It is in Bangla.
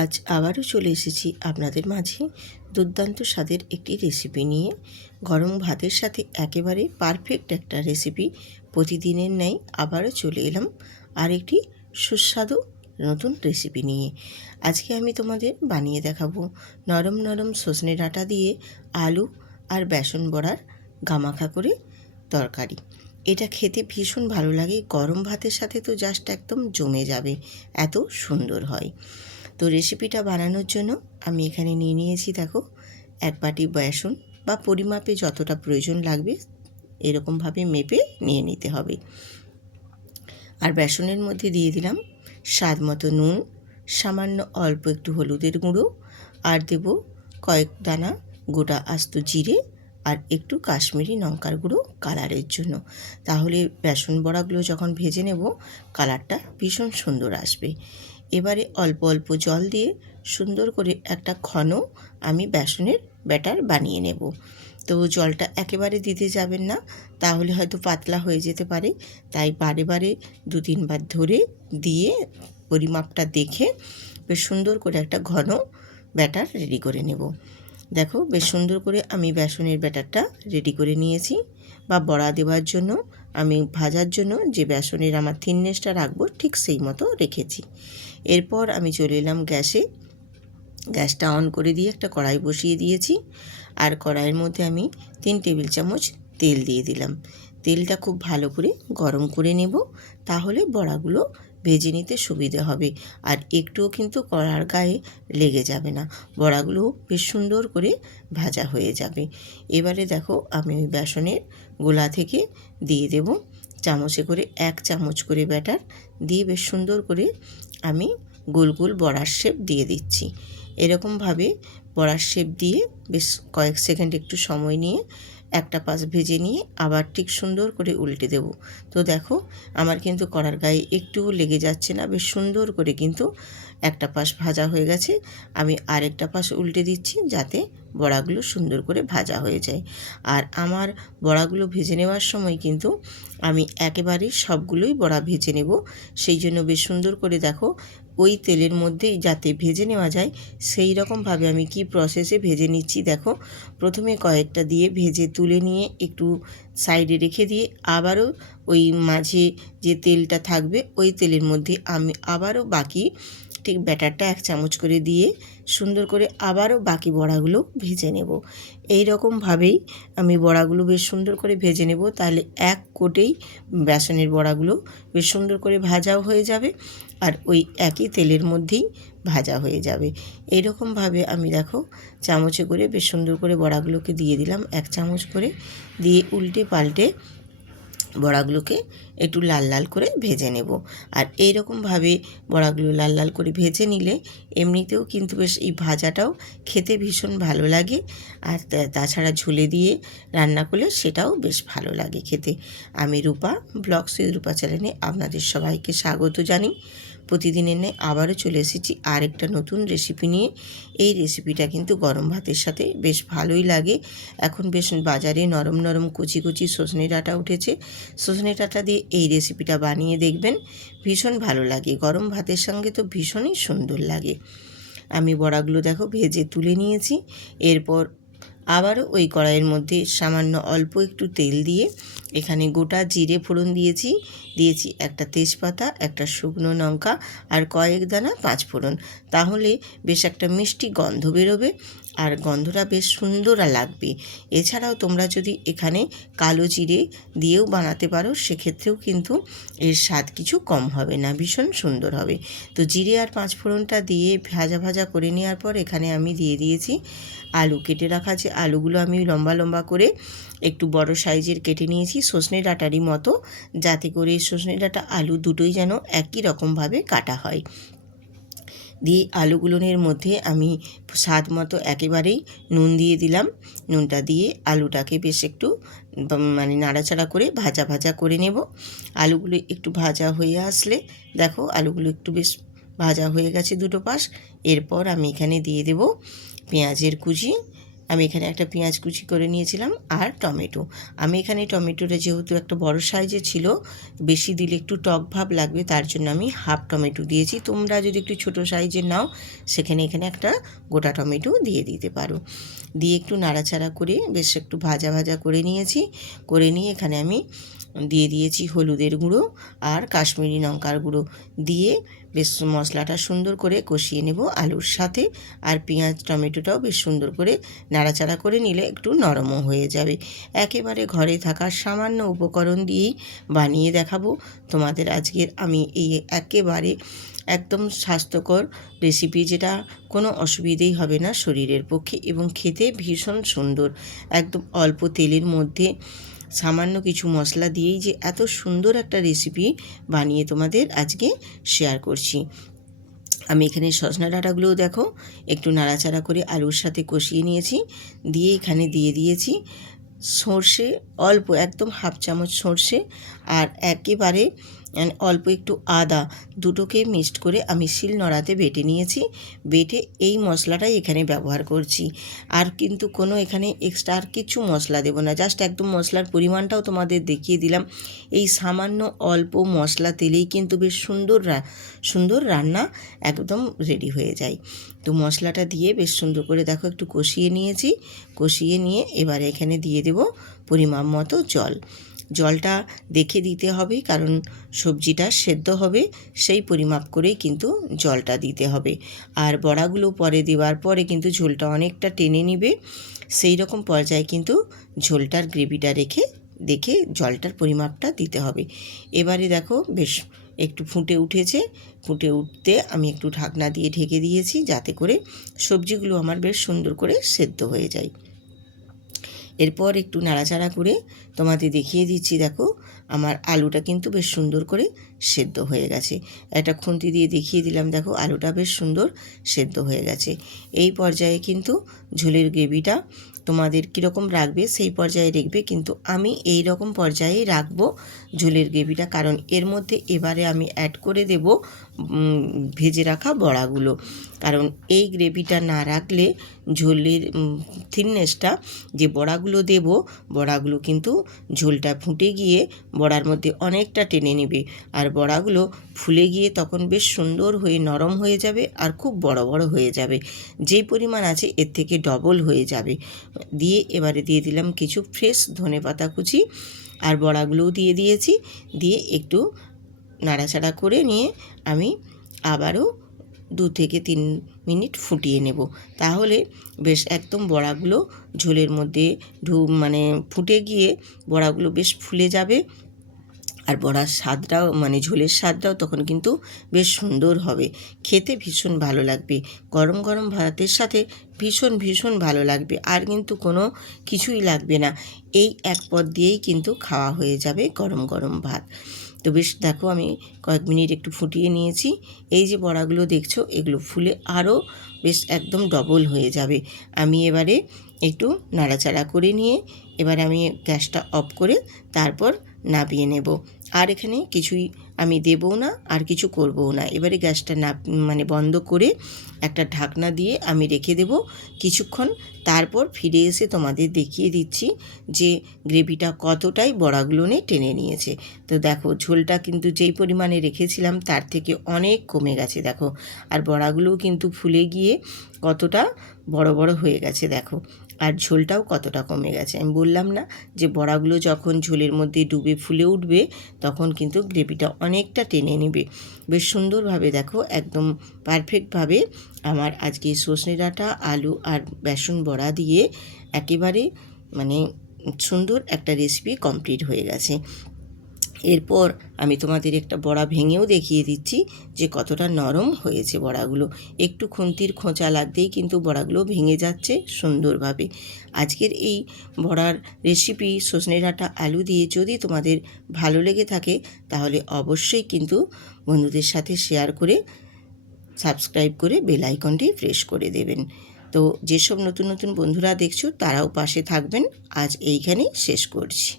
আজ আবারও চলে এসেছি আপনাদের মাঝে দুর্দান্ত স্বাদের একটি রেসিপি নিয়ে। গরম ভাতের সাথে একেবারে পারফেক্ট একটা রেসিপি। প্রতিদিনের ন্যায় আবারও চলে এলাম আর একটি সুস্বাদু নতুন রেসিপি নিয়ে। আজকে আমি তোমাদের বানিয়ে দেখাবো নরম নরম সজনে ডাঁটা দিয়ে আলু আর বেসন বড়ার গামাখা করে তরকারি। এটা খেতে ভীষণ ভালো লাগে, গরম ভাতের সাথে তো জাস্ট একদম জমে যাবে, এত সুন্দর হয়। তো রেসিপিটা বানানোর জন্য আমি এখানে নিয়ে নিয়েছি, দেখো, 1 বাটি বেসন, বা পরিমাপে যতটা প্রয়োজন লাগবে এরকমভাবে মেপে নিয়ে নিতে হবে। আর বেসনের মধ্যে দিয়ে দিলাম স্বাদ মতো নুন, সামান্য অল্প একটু হলুদের গুঁড়ো, আর দেব কয়েক দানা গোটা আস্ত জিরে, আর একটু কাশ্মীরি লঙ্কার গুঁড়ো কালারের জন্য। তাহলে বেসন বড়াগুলো যখন ভেজে নেব কালারটা ভীষণ সুন্দর আসবে। এবারে অল্প অল্প জল দিয়ে সুন্দর করে একটা ঘন আমি বেসনের ব্যাটার বানিয়ে নেব। তো জলটা একেবারে দিতে যাবেন না, তাহলে হয়তো পাতলা হয়ে যেতে পারে। তাই বারে বারে 2-3 বার ধরে দিয়ে পরিমাপটা দেখে বেশ সুন্দর করে একটা ঘন ব্যাটার রেডি করে নেব। দেখো, বেশ সুন্দর করে আমি বেসনের ব্যাটারটা রেডি করে নিয়েছি। বা বড়া দেওয়ার জন্য আমি ভাজার জন্য যে বেসনের আমার থিকনেসটা রাখবো ঠিক সেই মতো রেখেছি। এরপর আমি চলে এলাম গ্যাসটা অন করে দিয়ে একটা কড়াই বসিয়ে দিয়েছি। আর কড়াইয়ের মধ্যে আমি 3 টেবিল চামচ তেল দিয়ে দিলাম। তেলটা খুব ভালো করে গরম করে নেব, তাহলে বড়াগুলো ভেজে নিতে সুবিধে হবে। আর একটুও কিন্তু কড়ার গায়ে লেগে যাবে না, বড়াগুলো বেশ সুন্দর করে ভাজা হয়ে যাবে। এবারে দেখো, আমি ওই বেসনের গোলা থেকে দিয়ে দেব চামচে করে 1 চামচ করে ব্যাটার দিয়ে বেশ সুন্দর করে আমি গোল গোল বড়ার শেপ দিয়ে দিচ্ছি। এরকমভাবে বড়ার শেপ দিয়ে বেশ কয়েক সেকেন্ড একটু সময় নিয়ে একটা পাশ ভেজে নিয়ে আবার ঠিক সুন্দর করে উল্টে দেব। তো দেখো, আমার কিন্তু কড়ার গায়ে একটুও লেগে যাচ্ছে না, বেশ সুন্দর করে কিন্তু একটা পাশ ভাজা হয়ে গেছে। আমি আরেকটা পাশ উল্টে দিচ্ছি যাতে বড়াগুলো সুন্দর করে ভাজা হয়ে যায়। আর আমার বড়াগুলো ভেজে নেওয়ার সময় কিন্তু আমি একেবারে সবগুলোই বড়া ভেজে নেব। সেই জন্য বেশ সুন্দর করে দেখো, ওই তেলের মধ্যেই যাতে ভেজে নেওয়া যায় সেই রকমভাবে আমি কি প্রসেসে ভেজে নিচ্ছি। দেখো, প্রথমে কয়েকটা দিয়ে ভেজে তুলে নিয়ে একটু সাইডে রেখে দিয়ে আবারও ওই মাঝে যে তেলটা থাকবে ওই তেলের মধ্যে আমি আবারও বাকি ঠিক ব্যাটারটা 1 চামচ করে দিয়ে সুন্দর করে আবারও বাকি বড়াগুলো ভেজে নেব। এই রকমভাবেই আমি বড়াগুলো বেশ সুন্দর করে ভেজে নেব, তাহলে এক কোটেই বেসনের বড়াগুলো বেশ সুন্দর করে ভাজাও হয়ে যাবে আর ওই একই তেলের মধ্যেই ভাজা হয়ে যাবে। এই রকমভাবে আমি দেখো চামচে করে বেশ সুন্দর করে বড়াগুলোকে দিয়ে দিলাম 1 চামচ করে, দিয়ে উল্টে পাল্টে বড়াগুলোকে একটু লাল লাল করে ভেজে নেব। আর এই রকমভাবে বড়াগুলো লাল লাল করে ভেজে নিলে এমনিতেও কিন্তু বেশ এই ভাজাটাও খেতে ভীষণ ভালো লাগে। আর তাছাড়া ঝুলে দিয়ে রান্না করলে সেটাও বেশ ভালো লাগে খেতে। আমি রূপা ব্লগস উইথ রূপা চ্যানেলে আপনাদের সবাইকে স্বাগত জানাই। প্রতিদিনের ন্যায় আবারও চলে এসেছি আর একটা নতুন রেসিপি নিয়ে। এই রেসিপিটা কিন্তু গরম ভাতের সাথে বেশ ভালোই লাগে। এখন বেশ বাজারে নরম নরম কুচি কুচি সজনে ডাঁটা উঠেছে। সজনে ডাঁটা দিয়ে এই রেসিপিটা বানিয়ে দেখবেন, ভীষণ ভালো লাগে, গরম ভাতের সঙ্গে তো ভীষণই সুন্দর লাগে। আমি বড়াগুলো দেখো ভেজে তুলে নিয়েছি। এরপর আবারও ওই কড়াইয়ের মধ্যে সামান্য অল্প একটু তেল দিয়ে এখানে গোটা জিরে ফোড়ন দিয়েছি, একটা তেজপাতা, একটা শুকনো লঙ্কা, আর কয়েক দানা 5 ফোড়ন। তাহলে বেশ একটা মিষ্টি গন্ধ বেরোবে আর গন্ধটা বেশ সুন্দর লাগবে। এছাড়াও তোমরা যদি এখানে কালো জিরে দিয়েও বানাতে পারো, সেক্ষেত্রেও কিন্তু এর স্বাদ কিছু কম হবে না, ভীষণ সুন্দর হবে। তো জিরে আর 5 ফোড়নটা দিয়ে ভাজা ভাজা করে নেওয়ার পর এখানে আমি দিয়ে দিয়েছি আলু। কেটে রাখা যে আলুগুলো আমি লম্বা লম্বা করে একটু বড় সাইজের কেটে নিয়েছি সজনে ডাঁটারই মতো, যাতে করে সজনে ডাঁটা আলু দুটোই যেন একই রকমভাবে কাটা হয়। দিয়ে আলুগুলোর মধ্যে আমি স্বাদ মতো একেবারেই নুন দিয়ে দিলাম। নুনটা দিয়ে আলুটাকে বেশ একটু নাড়াচাড়া করে ভাজা ভাজা করে নেব। আলুগুলো একটু ভাজা হয়ে আসলে দেখো, আলুগুলো একটু বেশ ভাজা হয়ে গেছে দুটো পাশ। এরপর আমি এখানে দিয়ে দেব পেঁয়াজের কুচি, আমি এখানে একটা পেঁয়াজ কুচি করে নিয়েছিলাম আর টমেটো। আমি এখানে টমেটোটা যেহেতু একটা বড় সাইজে ছিল, বেশি দিলে একটু টক ভাব লাগবে, তার জন্য আমি হাফ টমেটো দিয়েছি। তোমরা যদি একটু ছোটো সাইজের নাও সেখানে এখানে একটা গোটা টমেটো দিয়ে দিতে পারো। দিয়ে একটু নাড়াচাড়া করে বেশ একটু ভাজা ভাজা করে নিয়েছি। করে নিয়ে এখানে আমি দিয়ে দিয়েছি হলুদের গুঁড়ো আর কাশ্মীরি লঙ্কার গুঁড়ো দিয়ে বেশ মশলাটা সুন্দর করে কষিয়ে নেব আলুর সাথে। আর পেঁয়াজ টমেটোটাও বেশ সুন্দর করে নাড়াচাড়া করে নিলে একটু নরমও হয়ে যাবে। একেবারে ঘরে থাকা সামান্য উপকরণ দিয়েই বানিয়ে দেখাবো তোমাদের আজকের আমি এই একেবারে একদম স্বাস্থ্যকর রেসিপি, যেটা কোনো অসুবিধেই হবে না শরীরের পক্ষে এবং খেতে ভীষণ সুন্দর। একদম অল্প তেলের মধ্যে সামান্য কিছু মশলা দিয়েই যে এত সুন্দর একটা রেসিপি বানিয়ে তোমাদের আজকে শেয়ার করছি। আমি এখানে সজনা ডাঁটাগুলোও দেখো একটু নাড়াচাড়া করে আলুর সাথে কষিয়ে নিয়েছি। দিয়ে এখানে দিয়ে দিয়েছি সর্ষে, অল্প একদম হাফ চামচ সর্ষে আর একেবারে অল্প একটু আদা, দুটোকে মিক্সড করে আমি শিলনোড়াতে বেটে নিয়েছি। বেটে এই মশলাটাই এখানে ব্যবহার করছি। আর কিন্তু কোনো এখানে এক্সট্রা আর কিছু মশলা দেবো না, জাস্ট একদম মশলার পরিমাণটাও তোমাদের দেখিয়ে দিলাম। এই সামান্য অল্প মশলা তেলেই কিন্তু বেশ সুন্দর রান্না একদম রেডি হয়ে যায়। তো মশলাটা দিয়ে বেশ সুন্দর করে দেখো একটু কষিয়ে নিয়েছি। কষিয়ে নিয়ে এবারে এখানে দিয়ে দেব পরিমাণ মতো জল। জলটা দেখে দিতে হবে, কারণ সবজিটা সেদ্ধ হবে, সেই পরিমাপ করেই কিন্তু জলটা দিতে হবে। আর বড়াগুলো পরে দেওয়ার পরে কিন্তু ঝোলটা অনেকটা টেনে নিবে, সেই রকম পর্যায়ে কিন্তু ঝোলটার গ্রেভিটা দেখে জলটার পরিমাপটা দিতে হবে। এবারে দেখো বেশ একটু ফুটে উঠেছে। ফুটে উঠতে আমি একটু ঢাকনা দিয়ে ঢেকে দিয়েছি, যাতে করে সবজিগুলো আমার বেশ সুন্দর করে সেদ্ধ হয়ে যায়। এরপর একটু নাড়াচাড়া করে তোমাদের দেখিয়ে দিচ্ছি, দেখো আমার আলুটা কিন্তু বেশ সুন্দর করে সেদ্ধ হয়ে গেছে। একটা খুন্তি দিয়ে দেখিয়ে দিলাম, দেখো আলুটা বেশ সুন্দর সেদ্ধ হয়ে গেছে। এই পর্যায়ে কিন্তু ঝোলের গ্রেভিটা তোমাদের কীরকম রাখবে সেই পর্যায়ে রাখবে, কিন্তু আমি এই রকম পর্যায়েই রাখবো ঝোলের গ্রেভিটা, কারণ এর মধ্যে এবারে আমি অ্যাড করে দেব ভেজে রাখা বড়াগুলো। কারণ এই গ্রেভিটা না রাখলে ঝোলের থিকনেসটা, যে বড়াগুলো দেব বড়াগুলো কিন্তু ঝোলটা ফুটে গিয়ে বড়ার মধ্যে অনেকটা টেনে নেবে, আর বড়াগুলো ফুলে গিয়ে তখন বেশ সুন্দর হয়ে নরম হয়ে যাবে আর খুব বড় বড় হয়ে যাবে, যেই পরিমাণ আছে এর থেকে ডবল হয়ে যাবে। দিয়ে এবারে দিয়ে দিলাম কিছু ফ্রেশ ধনেপাতা কুচি আর বড়াগুলোও দিয়ে দিয়েছি। দিয়ে একটু নাড়াচাড়া করে নিয়ে আমি আবারও 2 থেকে 3 মিনিট ফুটিয়ে নেব। তাহলে বেশ একদম বড়াগুলো ঝোলের মধ্যে ফুটে গিয়ে বড়াগুলো বেশ ফুলে যাবে, আর বড়ার স্বাদটাও ঝোলের স্বাদটাও তখন কিন্তু বেশ সুন্দর হবে, খেতে ভীষণ ভালো লাগবে। গরম গরম ভাতের সাথে ভীষণ ভালো লাগবে, আর কিন্তু কোনো কিছুই লাগবে না। এই এক পদ দিয়েই কিন্তু খাওয়া হয়ে যাবে গরম গরম ভাত। তো বেশ দেখো আমি কয়েক মিনিট একটু ফুটিয়ে নিয়েছি। এই যে বড়াগুলো দেখছো এগুলো ফুলে আরও বেশ একদম ডবল হয়ে যাবে। আমি এবারে একটু নাড়াচাড়া করে নিয়ে এবারে আমি গ্যাসটা অফ করে তারপর নামিয়ে নেব। আর এখানে কিছুই আমি দেবও না আর কিছু করবও না। এবারে গ্যাসটা বন্ধ করে একটা ঢাকনা দিয়ে আমি রেখে দেব কিছুক্ষণ। তারপর ফিরে এসে তোমাদের দেখিয়ে দিচ্ছি যে গ্রেভিটা কতটাই বড়াগুলো টেনে নিয়েছে। তো দেখো ঝোলটা কিন্তু যেই পরিমাণে রেখেছিলাম তার থেকে অনেক কমে গেছে দেখো, আর বড়াগুলোও কিন্তু ফুলে গিয়ে কতটা বড় বড় হয়ে গেছে দেখো, আর ঝোলটাও কতটা কমে গেছে। আমি বললাম না যে বড়াগুলো যখন ঝোলের মধ্যে ডুবে ফুলে উঠবে তখন কিন্তু গ্রেভিটা অনেকটা টেনে নেবে। বেশ সুন্দরভাবে দেখো একদম পারফেক্টভাবে আমার আজকে সজনে ডাঁটা, আলু আর বেসন বড়া দিয়ে একেবারে সুন্দর একটা রেসিপি কমপ্লিট হয়ে গেছে। এরপর আমি তোমাদের একটা বড়া ভেঙেও দেখিয়ে দিচ্ছি যে কতটা নরম হয়েছে বড়াগুলো। একটু খুন্তির খোঁচা লাগতেই কিন্তু বড়াগুলো ভেঙে যাচ্ছে সুন্দরভাবে। আজকের এই বড়ার রেসিপি সজনে ডাঁটা আলু দিয়ে যদি তোমাদের ভালো লেগে থাকে তাহলে অবশ্যই কিন্তু বন্ধুদের সাথে শেয়ার করে সাবস্ক্রাইব করে বেল আইকনটি প্রেস করে দেবেন। তো যেসব নতুন নতুন বন্ধুরা দেখছো তারাও পাশে থাকবেন। আজ এইখানেই শেষ করছি।